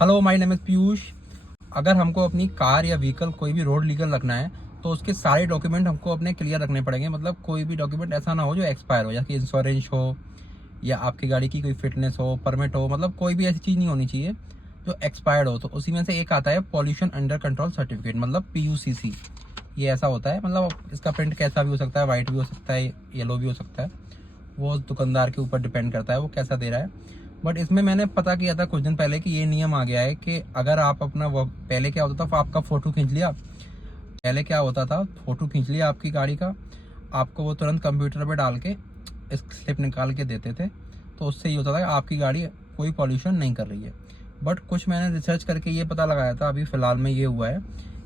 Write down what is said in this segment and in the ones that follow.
Hello, my name is Piyush. अगर हमको अपनी कार या व्हीकल कोई भी रोड लीगल रखना है तो उसके सारे डॉक्यूमेंट हमको अपने क्लियर रखने पड़ेंगे। मतलब कोई भी डॉक्यूमेंट ऐसा ना हो जो एक्सपायर हो, या कि इंश्योरेंस हो या आपकी गाड़ी की कोई फिटनेस हो, परमिट हो। मतलब कोई भी ऐसी चीज़ नहीं होनी चाहिए जो एक्सपायर्ड हो। तो उसी में से एक आता है पॉल्यूशन अंडर कंट्रोल सर्टिफिकेट, मतलब PUCC। ये ऐसा होता है, मतलब इसका प्रिंट कैसा भी हो सकता है, वाइट भी हो सकता है, येलो भी हो सकता है। वो दुकानदार के ऊपर डिपेंड करता है वो कैसा दे रहा है। बट इसमें मैंने पता किया था कुछ दिन पहले कि ये नियम आ गया है कि अगर आप अपना वो, पहले क्या होता था, आपका फ़ोटो खींच लिया। पहले क्या होता था, फ़ोटो खींच लिया आपकी गाड़ी का, आपको वो तुरंत कंप्यूटर पे डाल के इस स्लिप निकाल के देते थे। तो उससे ये होता था कि आपकी गाड़ी कोई पॉल्यूशन नहीं कर रही है। बट कुछ मैंने रिसर्च करके ये पता लगाया था, अभी फ़िलहाल में ये हुआ है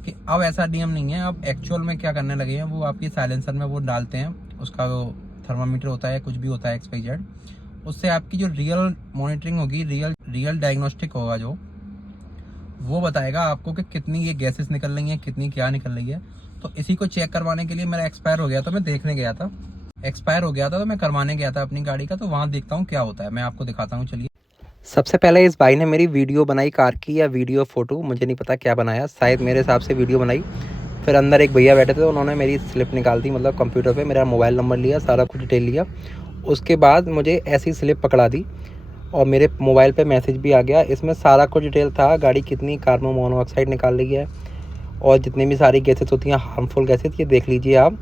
कि अब ऐसा नियम नहीं है। अब एक्चुअल में क्या करने लगे हैं, वो आपकी साइलेंसर में वो डालते हैं, उसका वो थर्मामीटर होता है, कुछ भी होता है XYZ। उससे आपकी जो रियल मॉनिटरिंग होगी, रियल रियल डायग्नोस्टिक होगा, जो वो बताएगा आपको कि कितनी ये गैसेस निकल रही हैं, कितनी क्या निकल रही है। तो इसी को चेक करवाने के लिए मेरा एक्सपायर हो गया था, मैं देखने गया था। एक्सपायर हो गया था तो मैं करवाने गया था अपनी गाड़ी का। तो वहाँ देखता हूँ क्या होता है, मैं आपको दिखाता हूँ, चलिए। सबसे पहले इस भाई ने मेरी वीडियो बनाई कार की, या वीडियो फोटो, मुझे नहीं पता क्या बनाया, शायद मेरे हिसाब से वीडियो बनाई। फिर अंदर एक भैया बैठे थे, उन्होंने मेरी स्लिप निकाल दी, मतलब कंप्यूटर पे मेरा मोबाइल नंबर लिया, सारा कुछ डिटेल लिया। उसके बाद मुझे ऐसी स्लिप पकड़ा दी और मेरे मोबाइल पे मैसेज भी आ गया। इसमें सारा कुछ डिटेल था, गाड़ी कितनी कार्बन मोनोऑक्साइड निकाल रही है और जितनी भी सारी गैसेस होती हैं, हार्मफुल गैसेस, ये देख लीजिए आप,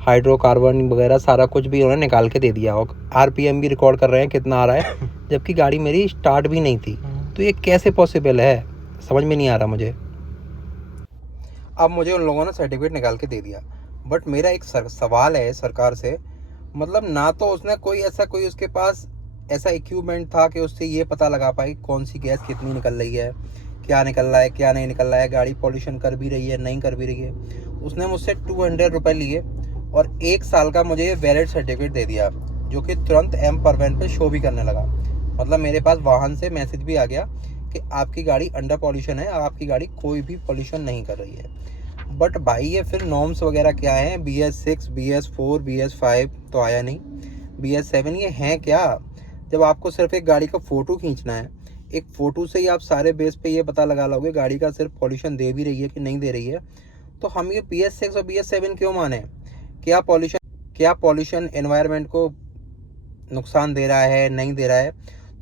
हाइड्रोकार्बन वगैरह सारा कुछ भी उन्होंने निकाल के दे दिया। और RPM भी रिकॉर्ड कर रहे हैं कितना आ रहा है, जबकि गाड़ी मेरी स्टार्ट भी नहीं थी। तो ये कैसे पॉसिबल है, समझ में नहीं आ रहा मुझे। अब मुझे उन लोगों ने सर्टिफिकेट निकाल के दे दिया। बट मेरा एक सवाल है सरकार से, मतलब ना तो उसने कोई उसके पास ऐसा इक्विपमेंट था कि उससे ये पता लगा पाए कौन सी गैस कितनी निकल रही है, क्या निकल रहा है, क्या नहीं निकल रहा है, गाड़ी पॉल्यूशन कर भी रही है, नहीं कर भी रही है। उसने मुझसे 200 रुपये लिए और 1 साल का मुझे वैलिड सर्टिफिकेट दे दिया, जो कि तुरंत M/N पे शो भी करने लगा। मतलब मेरे पास वाहन से मैसेज भी आ गया कि आपकी गाड़ी अंडर पॉल्यूशन है, आपकी गाड़ी कोई भी पॉल्यूशन नहीं कर रही है। बट भाई ये फिर नॉर्म्स वगैरह क्या है, BS6, BS4, BS5 तो आया नहीं, BS7 ये हैं क्या? जब आपको सिर्फ एक गाड़ी का फ़ोटो खींचना है, एक फ़ोटो से ही आप सारे बेस पे ये पता लगा लोगे गाड़ी का सिर्फ पॉल्यूशन दे भी रही है कि नहीं दे रही है। तो हम ये BS6 और BS7 क्यों माने? क्या पॉल्यूशन एनवायरनमेंट को नुकसान दे रहा है, नहीं दे रहा है?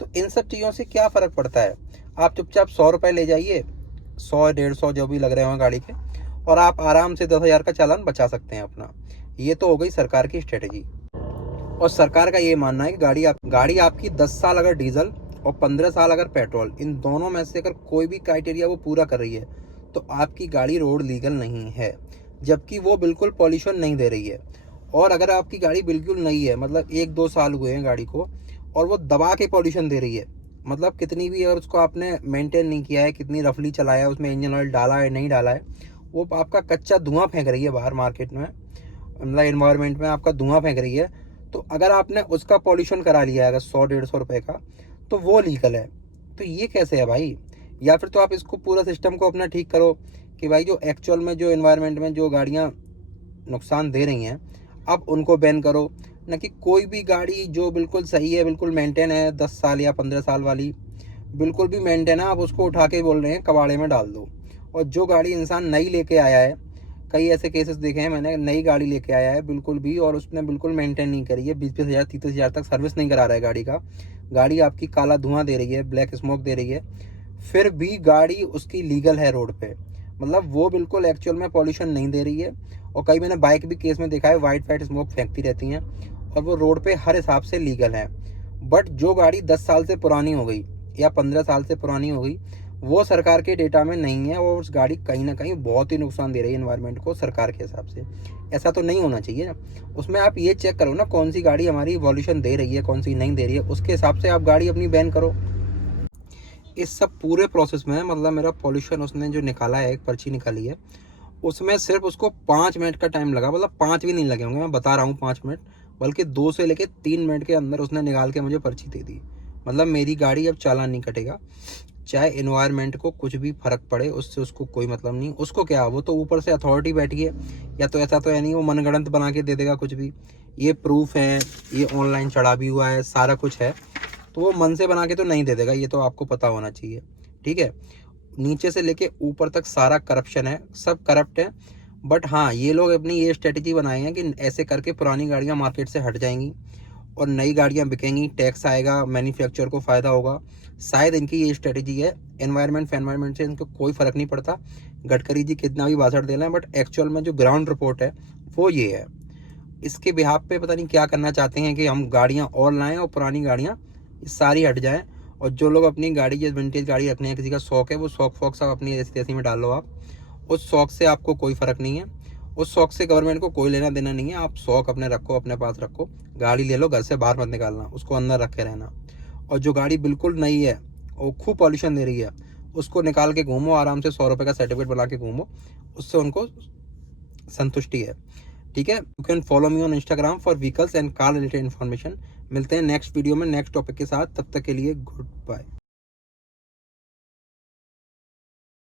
तो इन सब चीज़ों से क्या फ़र्क पड़ता है? आप चुपचाप 100 रुपये ले जाइए, 100-150 जो भी लग रहे हों गाड़ी के, और आप आराम से 10,000 का चालान बचा सकते हैं अपना। ये तो हो गई सरकार की स्ट्रेटेजी। और सरकार का ये मानना है कि गाड़ी आपकी 10 साल अगर डीजल और 15 साल अगर पेट्रोल, इन दोनों में से अगर कोई भी क्राइटेरिया वो पूरा कर रही है तो आपकी गाड़ी रोड लीगल नहीं है, जबकि वो बिल्कुल पॉल्यूशन नहीं दे रही है। और अगर आपकी गाड़ी बिल्कुल नई है, मतलब 1-2 साल हुए हैं गाड़ी को, और वो दबा के पॉल्यूशन दे रही है, मतलब कितनी भी अगर उसको आपने मेंटेन नहीं किया है, कितनी रफली चलाया है, उसमें इंजन ऑयल डाला है नहीं डाला है, वो आपका कच्चा धुआं फेंक रही है बाहर मार्केट में, मतलब एनवायरनमेंट में आपका धुआं फेंक रही है। तो अगर आपने उसका पॉल्यूशन करा लिया है अगर 100-150 रुपये का, तो वो लीगल है। तो ये कैसे है भाई? या फिर तो आप इसको पूरा सिस्टम को अपना ठीक करो कि भाई जो एक्चुअल में जो एनवायरनमेंट में जो गाड़ियाँ नुकसान दे रही हैं, आप उनको बैन करो। न कि कोई भी गाड़ी जो बिल्कुल सही है, बिल्कुल मेंटेन है, 10 साल या 15 साल वाली, बिल्कुल भी मेंटेन है, आप उसको उठा के बोल रहे हैं कबाड़े में डाल दो। और जो गाड़ी इंसान नई लेके आया है, कई ऐसे केसेस देखे हैं मैंने, नई गाड़ी लेके आया है बिल्कुल भी, और उसने बिल्कुल मेंटेन नहीं करी है, 20-20 हज़ार 30 हज़ार तक सर्विस नहीं करा रहा है गाड़ी का, गाड़ी आपकी काला धुआं दे रही है, ब्लैक स्मोक दे रही है, फिर भी गाड़ी उसकी लीगल है रोड पे। मतलब वो बिल्कुल एक्चुअल में पॉल्यूशन नहीं दे रही है। और कई मैंने बाइक भी केस में देखा है, वाइट स्मोक फेंकती रहती हैं, और वो रोड पे हर हिसाब से लीगल है। बट जो गाड़ी 10 साल से पुरानी हो गई या 15 साल से पुरानी हो गई, वो सरकार के डेटा में नहीं है, और उस गाड़ी कहीं ना कहीं बहुत ही नुकसान दे रही है एनवायरनमेंट को सरकार के हिसाब से। ऐसा तो नहीं होना चाहिए ना। उसमें आप ये चेक करो ना, कौन सी गाड़ी हमारी वॉल्यूशन दे रही है, कौन सी नहीं दे रही है, उसके हिसाब से आप गाड़ी अपनी बैन करो। इस सब पूरे प्रोसेस में मतलब मेरा पॉल्यूशन उसने जो निकाला है, एक पर्ची निकाली है, उसमें सिर्फ उसको 5 मिनट का टाइम लगा। मतलब 5 भी नहीं लगे होंगे, मैं बता रहा हूँ 5 मिनट, बल्कि 2 से लेके 3 मिनट के अंदर उसने निकाल के मुझे पर्ची दे दी। मतलब मेरी गाड़ी अब चालान नहीं कटेगा, चाहे एनवायरनमेंट को कुछ भी फर्क पड़े, उससे उसको कोई मतलब नहीं। उसको क्या, वो तो ऊपर से अथॉरिटी बैठी है, या तो ऐसा तो है नहीं वो मनगढ़ंत बना के दे देगा कुछ भी। ये प्रूफ है, ये ऑनलाइन चढ़ा भी हुआ है, सारा कुछ है, तो वो मन से बना के तो नहीं दे देगा, ये तो आपको पता होना चाहिए। ठीक है, नीचे से लेके ऊपर तक सारा करप्शन है, सब करप्ट है। बट हाँ, ये लोग अपनी ये स्ट्रेटेजी बनाए हैं कि ऐसे करके पुरानी गाड़ियाँ मार्केट से हट जाएंगी और नई गाड़ियाँ बिकेंगी, टैक्स आएगा, मैन्युफैक्चरर को फ़ायदा होगा। शायद इनकी ये स्ट्रेटेजी है। एनवायरनमेंट से इनको कोई फ़र्क नहीं पड़ता, गडकरी जी कितना भी भाषण दे रहे हैं, बट एक्चुअल में जो ग्राउंड रिपोर्ट है वो ये है। इसके बिहाफ पे पता नहीं क्या करना चाहते हैं कि हम गाड़ियाँ और लाएं और पुरानी गाड़ियाँ सारी हट जाएं, और जो लोग अपनी गाड़ी या विंटेज गाड़ी रखने हैं, किसी का शौक है, वो शौक सब अपनी ऐसी में डाल लो आप। उस शौक से आपको कोई फ़र्क नहीं है, उस शौक से गवर्नमेंट को कोई लेना देना नहीं है। आप शौक अपने रखो, अपने पास रखो, गाड़ी ले लो, घर से बाहर मत निकालना, उसको अंदर रखे रहना। और जो गाड़ी बिल्कुल नई है और खूब पॉल्यूशन दे रही है, उसको निकाल के घूमो आराम से, 100 रुपये का सर्टिफिकेट बना के घूमो, उससे उनको संतुष्टि है। ठीक है, you can follow me on Instagram for vehicles and car related information. मिलते हैं नेक्स्ट वीडियो में नेक्स्ट टॉपिक के साथ, तब तक के लिए गुड बाय।